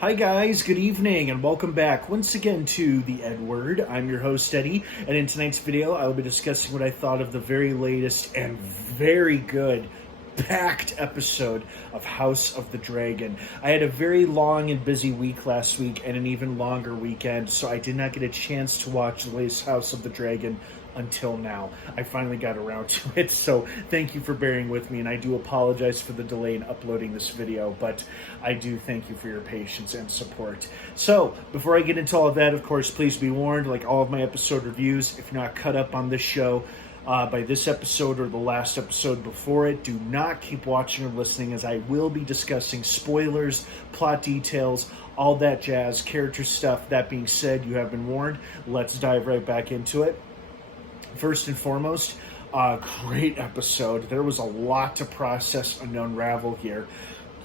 Hi guys, good evening and welcome back once again to The Edward. I'm your host Eddie, and in tonight's video I will be discussing what I thought of the very latest and very good packed episode of House of the Dragon. I had a very long and busy week last week and an even longer weekend, so I did not get a chance to watch the latest House of the Dragon until now. I finally got around to it, so thank you for bearing with me, and I do apologize for the delay in uploading this video, but I do thank you for your patience and support. So, before I get into all of that, of course, please be warned, like all of my episode reviews, if you're not caught up on this show by this episode or the last episode before it, do not keep watching or listening, as I will be discussing spoilers, plot details, all that jazz, character stuff. That being said, you have been warned. Let's dive right back into it. First and foremost, great episode. There was a lot to process and unravel here.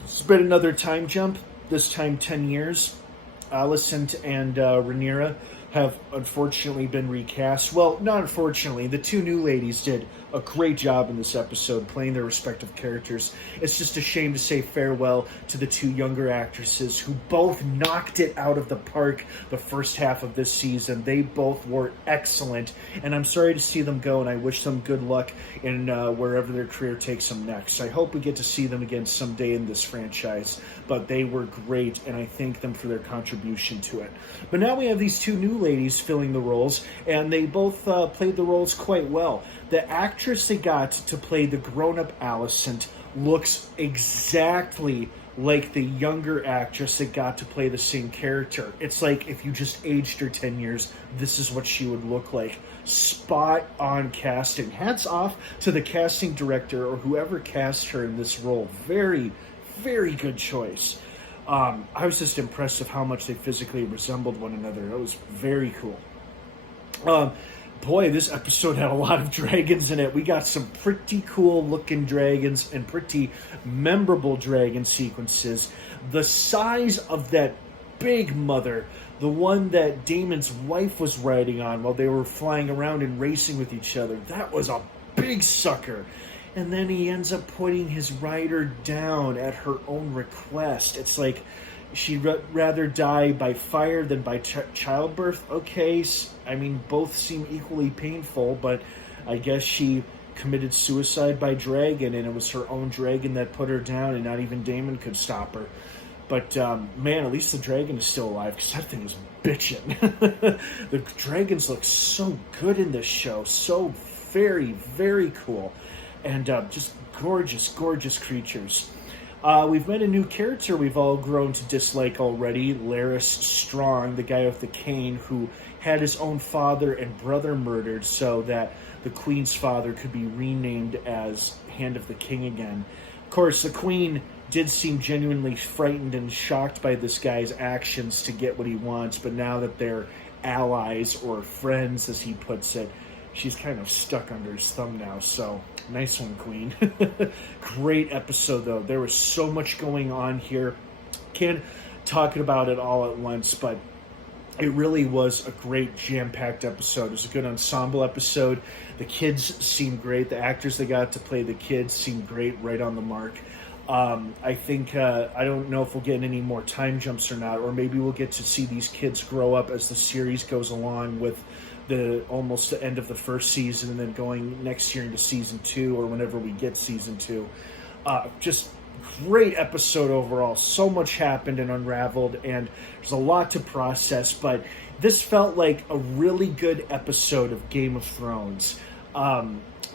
It's been another time jump, this time 10 years. Alicent and Rhaenyra have unfortunately been recast. Well, not unfortunately. The two new ladies did a great job in this episode playing their respective characters. It's just a shame to say farewell to the two younger actresses who both knocked it out of the park the first half of this season. They both were excellent, and I'm sorry to see them go, and I wish them good luck in wherever their career takes them next. I hope we get to see them again someday in this franchise, but they were great, and I thank them for their contribution to it. But now we have these two new ladies filling the roles, and they both played the roles quite well. The actress they got to play the grown-up Alicent looks exactly like the younger actress that got to play the same character. It's like if you just aged her 10 years, this is what she would look like. Spot on casting. Hats off to the casting director or whoever cast her in this role. Very, very good choice. I was just impressed with how much they physically resembled one another. It was very cool. Boy, this episode had a lot of dragons in it. We got some pretty cool looking dragons and pretty memorable dragon sequences. The size of that big mother, the one that Daemon's wife was riding on while they were flying around and racing with each other, that was a big sucker. And then he ends up putting his rider down at her own request. It's like she'd rather die by fire than by childbirth. Okay, I mean, both seem equally painful, but I guess she committed suicide by dragon, and it was her own dragon that put her down, and not even Daemon could stop her. But, man, at least the dragon is still alive, because that thing is bitching. The dragons look so good in this show. So very, very cool. And just gorgeous, gorgeous creatures. We've met a new character we've all grown to dislike already, Larys Strong, the guy with the cane who had his own father and brother murdered so that the Queen's father could be renamed as Hand of the King again. Of course, the Queen did seem genuinely frightened and shocked by this guy's actions to get what he wants, but now that they're allies or friends, as he puts it, she's kind of stuck under his thumb now, so nice one, Queen. Great episode, though. There was so much going on here. Can't talk about it all at once, but it really was a great jam-packed episode. It was a good ensemble episode. The kids seemed great. The actors that got to play the kids seemed great, right on the mark. I think, I don't know if we'll get any more time jumps or not, or maybe we'll get to see these kids grow up as the series goes along with almost the end of the first season and then going next year into season 2 or whenever we get season 2. Just great episode overall. So much happened and unraveled, and there's a lot to process, but this felt like a really good episode of Game of Thrones,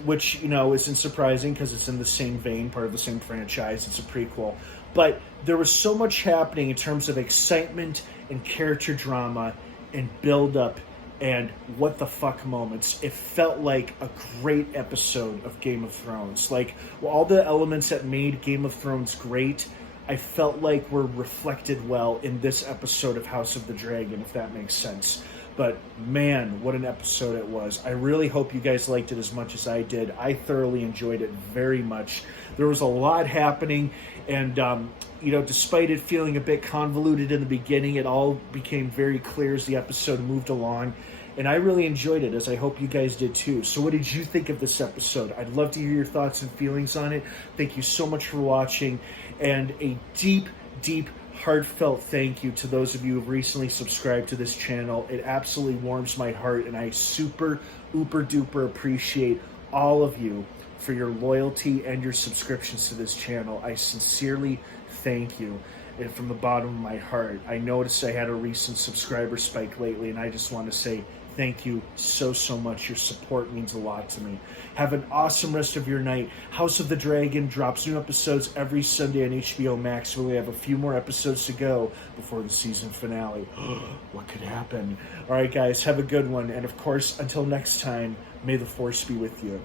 which, you know, isn't surprising because it's in the same vein, part of the same franchise. It's a prequel. But there was so much happening in terms of excitement and character drama and build-up and what the fuck moments. It felt like a great episode of Game of Thrones. Like, all the elements that made Game of Thrones great, I felt like were reflected well in this episode of House of the Dragon, if that makes sense. But man, what an episode it was. I really hope you guys liked it as much as I did. I thoroughly enjoyed it very much. There was a lot happening, and you know, despite it feeling a bit convoluted in the beginning, it all became very clear as the episode moved along. And I really enjoyed it, as I hope you guys did too. So what did you think of this episode? I'd love to hear your thoughts and feelings on it. Thank you so much for watching. And a deep, deep, heartfelt thank you to those of you who've recently subscribed to this channel. It absolutely warms my heart, and I super, ooper duper appreciate all of you for your loyalty and your subscriptions to this channel. I sincerely thank you, and from the bottom of my heart. I noticed I had a recent subscriber spike lately, and I just want to say thank you so much. Your support means a lot to me. Have an awesome rest of your night. House of the Dragon drops new episodes every Sunday on HBO Max. We only have a few more episodes to go before the season finale. What could happen? All right, guys, have a good one. And of course, until next time, may the Force be with you.